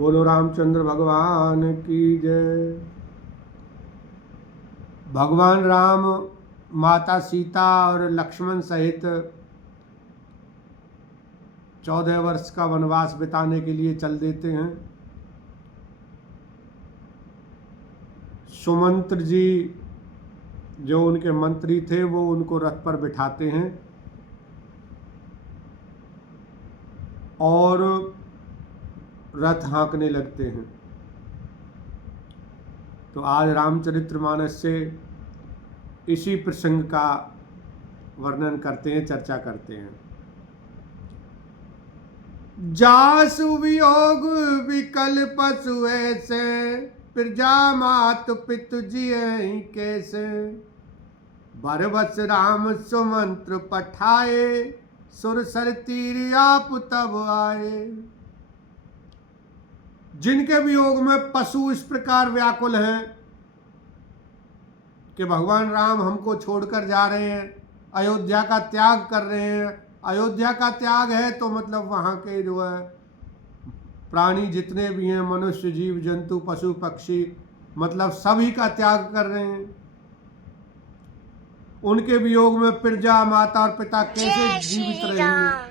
बोलो रामचंद्र भगवान की जय। भगवान राम माता सीता और लक्ष्मण सहित 14 वर्ष का वनवास बिताने के लिए चल देते हैं। सुमंत्र जी जो उनके मंत्री थे वो उनको रथ पर बिठाते हैं और रथ हाँकने लगते हैं। तो आज रामचरितमानस से इसी प्रसंग का वर्णन करते हैं, चर्चा करते हैं। जासु वियोग विकल पशु ऐसे, प्रजा मात पितु जियहि कैसे। बरबस राम सुमंत्र पठाए, सुरसर तीर आप तब आए। जिनके वियोग में पशु इस प्रकार व्याकुल हैं कि भगवान राम हमको छोड़कर जा रहे हैं, अयोध्या का त्याग कर रहे हैं। अयोध्या का त्याग है तो मतलब वहाँ के जो है प्राणी जितने भी हैं, मनुष्य जीव जंतु पशु पक्षी, मतलब सभी का त्याग कर रहे हैं। उनके वियोग में प्रजा माता और पिता कैसे जीवित रहेंगे।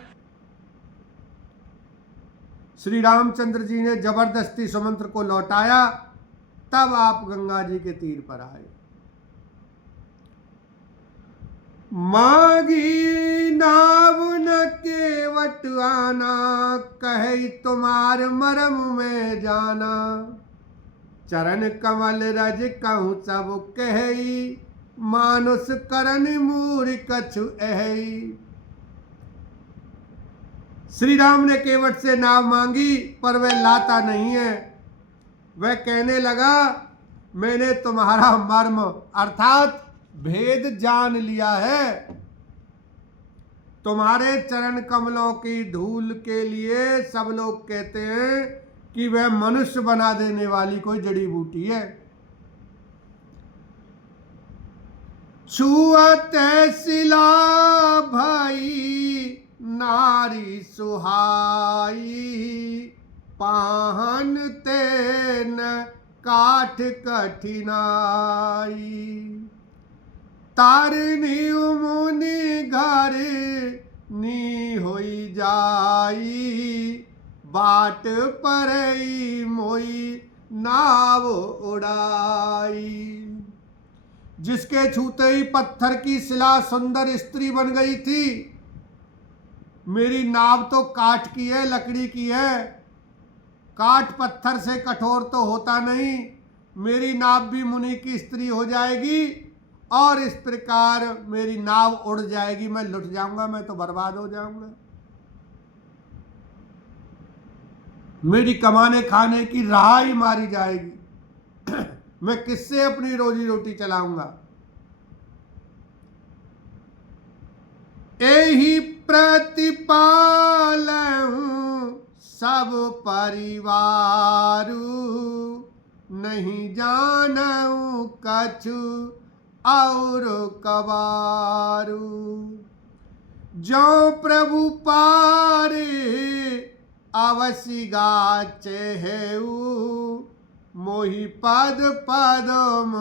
श्री रामचंद्र जी ने जबरदस्ती सुमंत्र को लौटाया, तब आप गंगा जी के तीर पर आए। मागी नाव न केवट आना, कहे तुम्हार मरम में जाना। चरण कमल रज कहूँ सब कही, मानुष करन मूर कछु एहि। श्री राम ने केवट से नाव मांगी पर वह लाता नहीं है। वह कहने लगा मैंने तुम्हारा मर्म अर्थात भेद जान लिया है। तुम्हारे चरण कमलों की धूल के लिए सब लोग कहते हैं कि वह मनुष्य बना देने वाली कोई जड़ी बूटी है। छुअत शिला भाई नारी सुहाई, पाहन तेन काठ कठिनाई। तारनी मुनि घर नी होई जाई, बाट परई मोई नाव उड़ाई। जिसके छूते ही पत्थर की शिला सुंदर स्त्री बन गई थी। मेरी नाव तो काठ की है, लकड़ी की है, काठ पत्थर से कठोर तो होता नहीं। मेरी नाव भी मुनि की स्त्री हो जाएगी और इस प्रकार मेरी नाव उड़ जाएगी। मैं लुट जाऊंगा, मैं तो बर्बाद हो जाऊंगा। मेरी कमाने खाने की राह ही मारी जाएगी। मैं किससे अपनी रोजी रोटी चलाऊंगा। एही प्रतिपाल सब परिवारु, नहीं जानऊ कछु और कबारू। जो प्रभु पारे अवसि गाचे हेऊ, मोहि पद पदम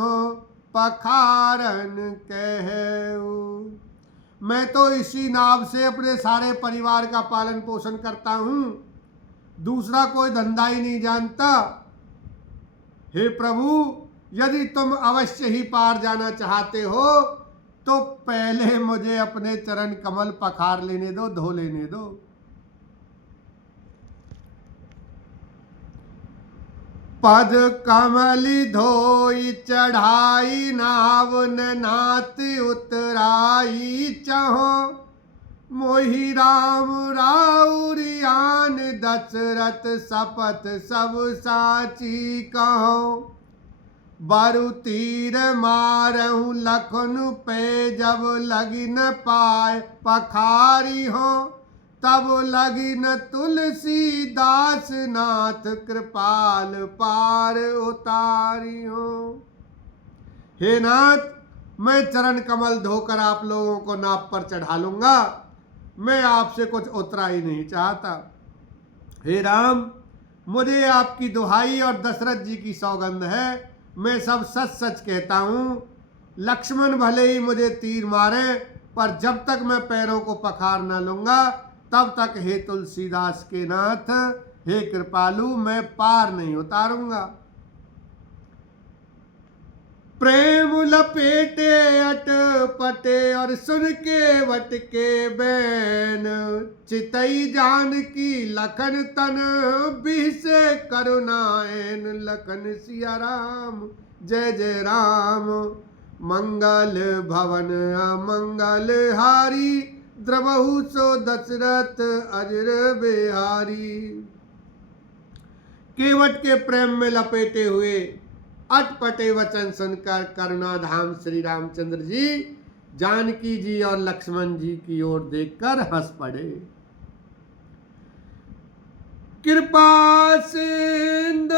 पखारन कहेऊ। मैं तो इसी नाव से अपने सारे परिवार का पालन पोषण करता हूँ, दूसरा कोई धंधा ही नहीं जानता। हे प्रभु, यदि तुम अवश्य ही पार जाना चाहते हो तो पहले मुझे अपने चरण कमल पखार लेने दो, धो लेने दो। पद कमली धोई चढ़ाई, नाव नात उतराई। चहो मोहि राम राउरियान, दशरथ शपथ सब साची कहो। बरु तीर मारहूँ लखन पे, जब लगी न पाए पखारी हो। तब लगी न तुलसीदास नाथ, कृपाल पार उतारी हो। हे नाथ, मैं चरण कमल धोकर आप लोगों को नाव पर चढ़ा लूंगा। मैं आपसे कुछ उतरा ही नहीं चाहता। हे राम, मुझे आपकी दुहाई और दशरथ जी की सौगंध है, मैं सब सच सच कहता हूँ। लक्ष्मण भले ही मुझे तीर मारे, पर जब तक मैं पैरों को पखार न लूंगा तब तक हे तुलसीदास के नाथ, हे कृपालु, मैं पार नहीं उतारूंगा। प्रेम लपेटे अटपटे और सुन के वट के बैन, चितई जान की लखन तन बिहसे करुणाएन। लखन सिया राम जय जय राम, मंगल भवन अमंगल हारी, द्रवहु सो दशरथ अजर बिहारी। केवट के प्रेम में लपेटे हुए अटपटे वचन सुनकर करुणाधाम श्री रामचंद्र जी जानकी जी और लक्ष्मण जी की ओर देखकर हंस पड़े। कृपा सिंध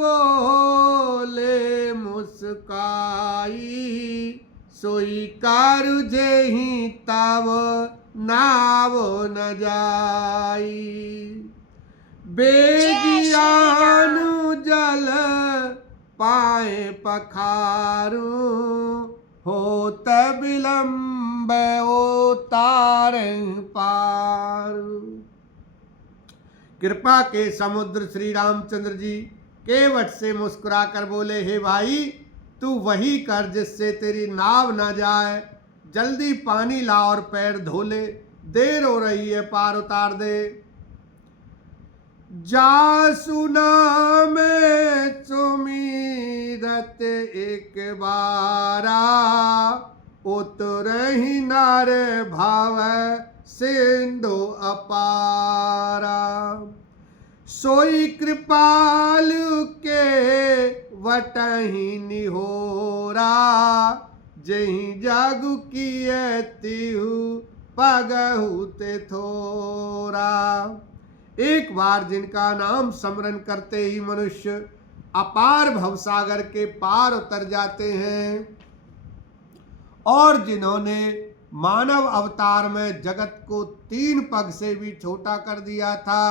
बोले मुस्काई, सोई कारु जेहि ताव नाव न जाई। बेगियानु जल पाए पखारू, होत विलंब उतारें पारू। कृपा के समुद्र श्री रामचंद्र जी केवट से मुस्कुराकर बोले, हे भाई, तू वही कर जिससे तेरी नाव न जाए। जल्दी पानी ला और पैर धो ले, देर हो रही है, पार उतार दे। जा सुना में सुमीरत एक बारा, उतरहि नार भाव सिंधु अपारा। सोई कृपालु के वटहि निहोरा, जहि जागु किए तिहु पगहु ते थोरा। एक बार जिनका नाम स्मरण करते ही मनुष्य अपार भवसागर के पार उतर जाते हैं, और जिन्होंने मानव अवतार में जगत को 3 पग से भी छोटा कर दिया था,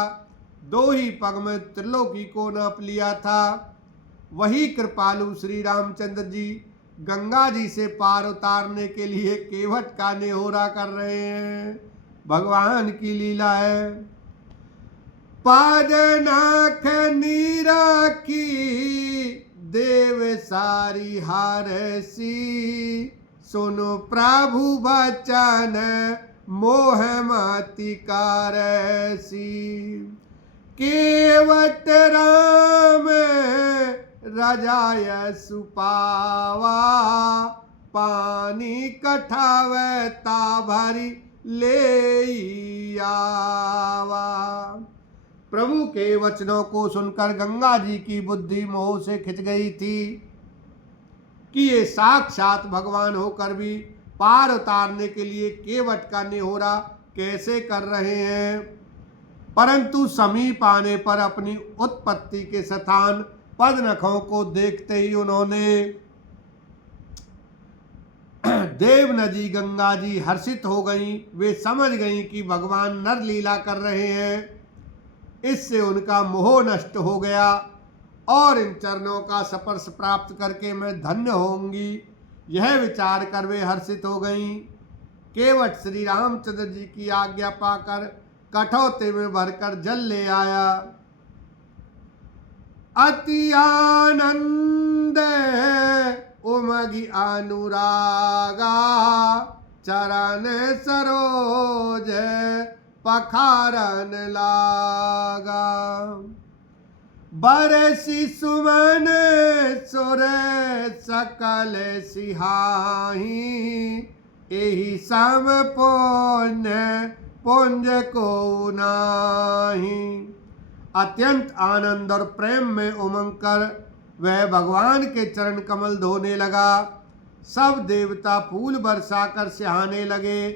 2 ही पग में त्रिलोकी को नाप लिया था, वही कृपालु श्री रामचंद्र जी गंगा जी से पार उतारने के लिए केवट का नेहोरा कर रहे हैं। भगवान की लीला है। पाद नाख नीरा की देव सारी हारसी, सुनो प्रभु बचन मोह मति कारसी। केवट राम रजाय सुपावा, पानी कठावे ता भरी ले आवा। प्रभु के वचनों को सुनकर गंगा जी की बुद्धि मोह से खिंच गई थी कि ये साक्षात भगवान होकर भी पार उतारने के लिए केवट का निहोरा कैसे कर रहे हैं। परंतु समीप आने पर अपनी उत्पत्ति के स्थान पदनखों को देखते ही उन्होंने देव नदी गंगा जी हर्षित हो गईं। वे समझ गईं कि भगवान नर लीला कर रहे हैं। इससे उनका मोह नष्ट हो गया और इन चरणों का स्पर्श प्राप्त करके मैं धन्य होंगी, यह विचार कर वे हर्षित हो गईं। केवट श्री रामचंद्र जी की आज्ञा पाकर कठौते में भरकर जल ले आया। अति आनंद उमगी अनुरागा, चरण सरोज पखारन लागा। बरसी सुमन सुर सकल सिहाही, एहि सम पुण्य पुंज को नाही। अत्यंत आनंद और प्रेम में उमंग कर वह भगवान के चरण कमल धोने लगा। सब देवता फूल बरसाकर सिहाने लगे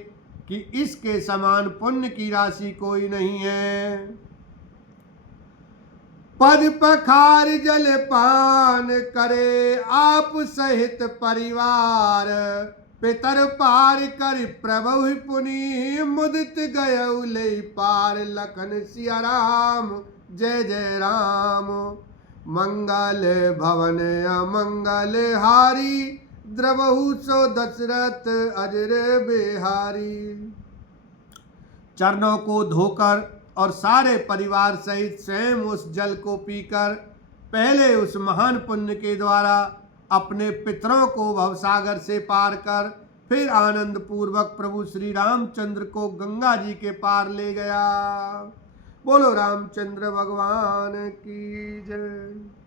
कि इसके समान पुण्य की राशि कोई नहीं है। पद पखार जल पान करे आप सहित परिवार, पितर पार कर प्रभु पुनि मुदित गयउ ले पार। लखन सिया राम जय जय राम। मंगल भवन अमंगल हारी, द्रवहु सो दशरथ अजर बिहारी। चरणों को धोकर और सारे परिवार सहित स्वयं उस जल को पीकर पहले उस महान पुण्य के द्वारा अपने पितरों को भवसागर से पार कर फिर आनंद पूर्वक प्रभु श्री रामचंद्र को गंगा जी के पार ले गया। बोलो रामचंद्र भगवान की जय।